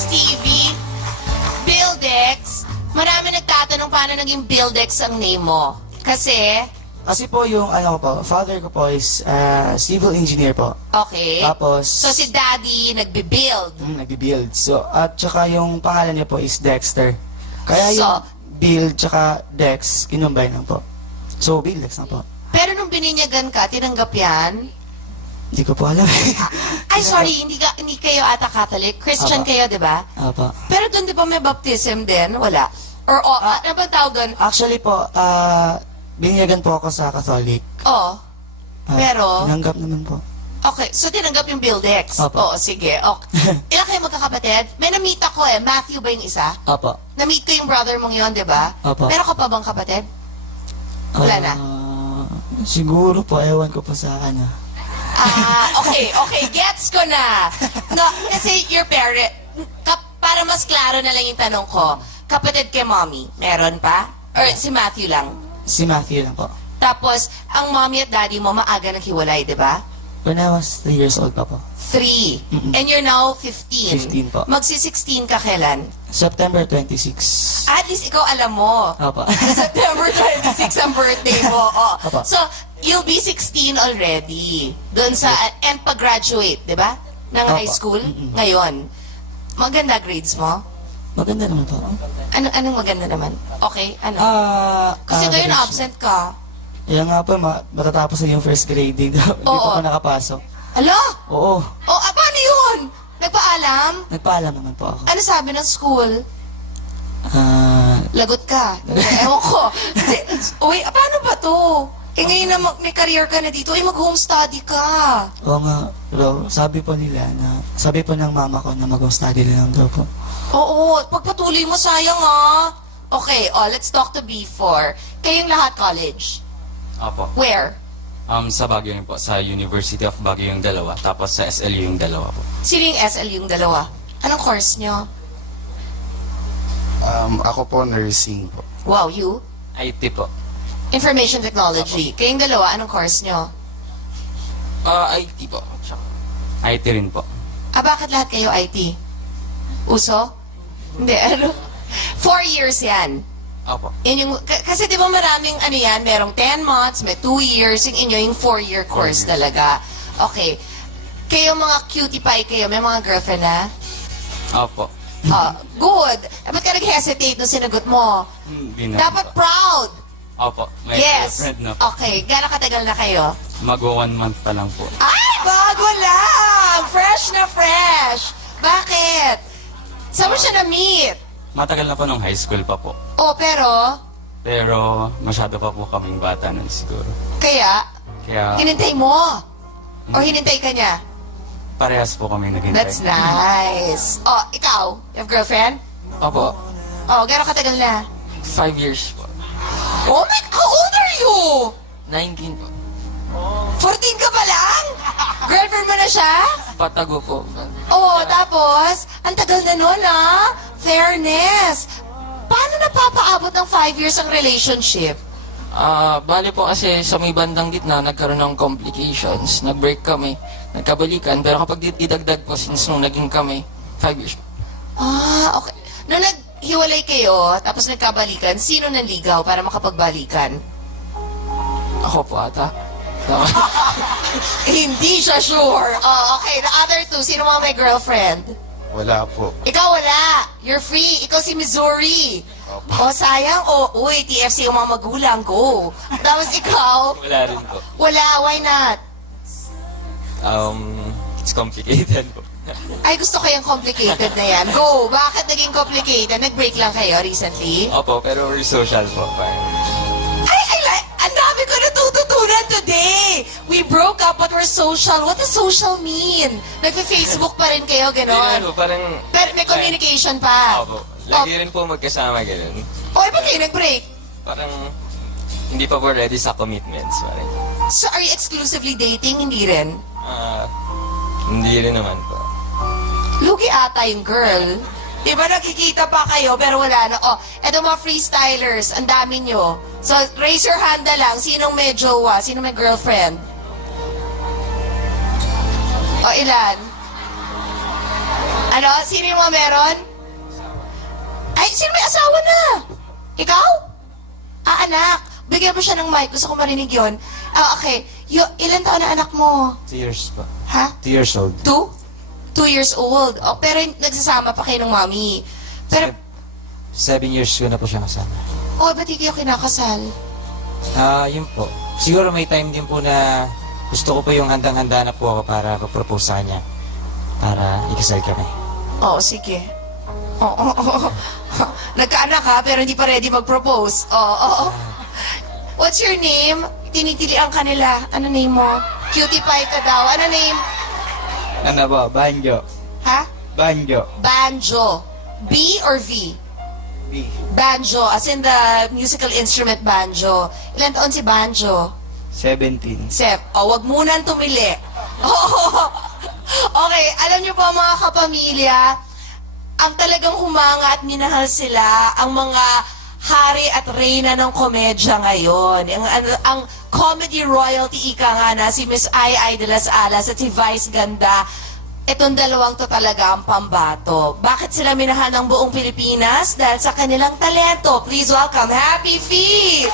Stevie, Buildex. Marami nagtatanong paano naging Buildex ang name mo. Kasi po yung father ko po is civil engineer po. Okay. Tapos so si Daddy nagbi-build. Nagbi-build. So at saka yung pangalan niya po is Dexter. Kaya So, yung build tsaka Dex, kinumbine lang po. So Buildex na po. Pero nung bininyagan ka, tinanggap yan? Hindi ko po alam. Ay, sorry, hindi kayo ata Catholic. Christian kayo, di ba? Apa. Pero doon di ba may baptism din? Wala. Or, ano ba tawag doon? Actually po, binyagan po ako sa Catholic. Oo. Pero? Tinanggap naman po. Okay, so tinanggap yung Buildex. Opo. Oo, sige. Okay. Ilan kayo magkakapatid? May na-meet ako Matthew ba yung isa? Opo. Na-meet ko yung brother mong yon, di ba? Opo. Pero ka pa bang kapatid? Wala na. Siguro po, ewan ko po sa kanya. Okay, gets ko na. No, kasi your parent, para mas klaro na lang yung tanong ko, kapatid kay mommy, meron pa? Or si Matthew lang? Si Matthew lang po. Tapos, ang mommy at daddy mo maaga naghiwalay, di ba? When I was 3 years old pa po. 3. And you're now 15. 15 po. Magsi-16 ka kailan? September 26. At least ikaw alam mo. Opo. September 26 ang birthday mo. Oh. Opo. So, you'll be 16 already. Doon sa, and pag-graduate, di ba? Ng Opo. high school? Ngayon. Maganda grades mo? Maganda naman po. Anong maganda naman? Okay, ano? Kasi ngayon average. absent ka. Kaya nga po, matatapos na yung first grading. Hindi pa ako nakapasok. Alo? Oo. Paano yun? Nagpaalam? Nagpaalam naman po ako. Ano sabi ng school? Lagot ka. Ewan ko. Uy, paano ba to? Ngayon na may career ka na dito, mag-home study ka. Oo nga. Pero sabi po ng mama ko na mag-home study lang daw po. Oo, pagpatuloy mo, sayang Okay, let's talk to B4. Kayong lahat college? Opo. Where? Sa Baguio rin po. Sa University of Baguio yung dalawa. Tapos sa SLU yung dalawa po. Sino yung SLU yung dalawa? Anong course nyo? Ako po nursing po. Wow, you? IT po. Information Technology. Kayong dalawa, anong course nyo? IT po. IT rin po. Bakit lahat kayo IT? Uso? Hindi, 4 years yan. Opo. Kasi di ba maraming merong 10 months, may 2 years, yung inyo, yung 4-year course talaga. Okay. Kayo mga cutie pie kayo, may mga girlfriend na? Opo. Good. Ba't ka nag-hesitate nung sinagot mo? Hindi na. Dapat proud. Opo. May Yes. girlfriend na po. Okay. Gano'ng katagal na kayo? Mag-1 month pa lang po. Ay, bago lang! Fresh na fresh! Bakit? Saan mo siya na-meet? Matagal na po nung high school pa po. Pero masyado pa po kaming bata nun siguro. Kaya, Kaya hinintay mo? O hinintay ka niya? parehas po kami naghintay. That's nice. Ikaw? You have girlfriend? Opo. Gano'ng katagal na? 5 years po. Oh my, how old are you? 19 po. 14 ka pa lang? Girlfriend mo na siya? Patago po. Tapos, ang tagal na nun, Fairness. Paano napapaabot ng 5 years ang relationship? Bali po kasi sa may bandang gitna, nagkaroon ng complications. Nag-break kami, nagkabalikan. Pero kapag idagdag po, since nung naging kami, 5 years. Okay. Nung naghiwalay kayo, tapos nagkabalikan, sino nanligaw para makapagbalikan? Ako po ata. Hindi siya sure. Okay. The other two, sino mga may girlfriend? Wala po. Ikaw wala. You're free. Ikaw si Missouri. Sayang. Uy, TFC yung mga magulang ko. Tapos ikaw? Wala rin po. Wala. Why not? It's complicated po. Ay, gusto kayang complicated na yan. Go. Bakit naging complicated? Nag-break lang kayo recently? Opo, pero we're social po. Ang dami ko natututunan today. We broke up but we're social. What does social mean? Nagpe-Facebook pa rin kayo, gano'n? Parang... Pero may communication pa. Opo. Lagi rin po magkasama gano'n. Ba't kayo nag-break? Parang... Hindi pa po ready sa commitments. Parang. So, are you exclusively dating? Hindi rin? Hindi rin naman po. Lugi ata yung girl. Diba nakikita pa kayo pero wala na. Eto mga freestylers, ang dami nyo. So, raise your hand na lang. Sinong may jowa? Sinong may girlfriend? Ilan? Ano? Sino yung mga meron? Ay, sino may asawa na? Ikaw? Ah, anak. Bigyan mo siya ng mic. Gusto ko marinig yun. Ah, okay. Ilan taon na anak mo? 2 years pa. Ha? 2 years old. 2 years old. Oh, pero nagsasama pa kayo ng mami. Pero, 7 years ko na po siya kasama. oh, ba't di kayo kinakasal? Yun po. Siguro may time din po na gusto ko po yung handang-handa na po ako para propose sa kanya. Para ikasal kami. Oo, sige. Oo. Nagkaanak ha, pero hindi pa ready mag-propose. Oo. What's your name? Tinitilian ka nila. Ano name mo? Cutie pie ka daw. Ano name? Ano po? Banjo. Ha? Banjo. Banjo. B or V? B. Banjo, as in the musical instrument banjo. Ilan taon si Banjo? 17. Sep, wag munang tumili. Okay, alam niyo po mga kapamilya, ang talagang humanga at minahal sila, ang mga hari at reyna ng komedya ngayon. Ang comedy royalty ika nga na si Miss Ai de las Alas at si Vice Ganda. Itong dalawang to talaga ang pambato. Bakit sila minahal ng buong Pilipinas? Dahil sa kanilang talento. Please welcome Happy Feet!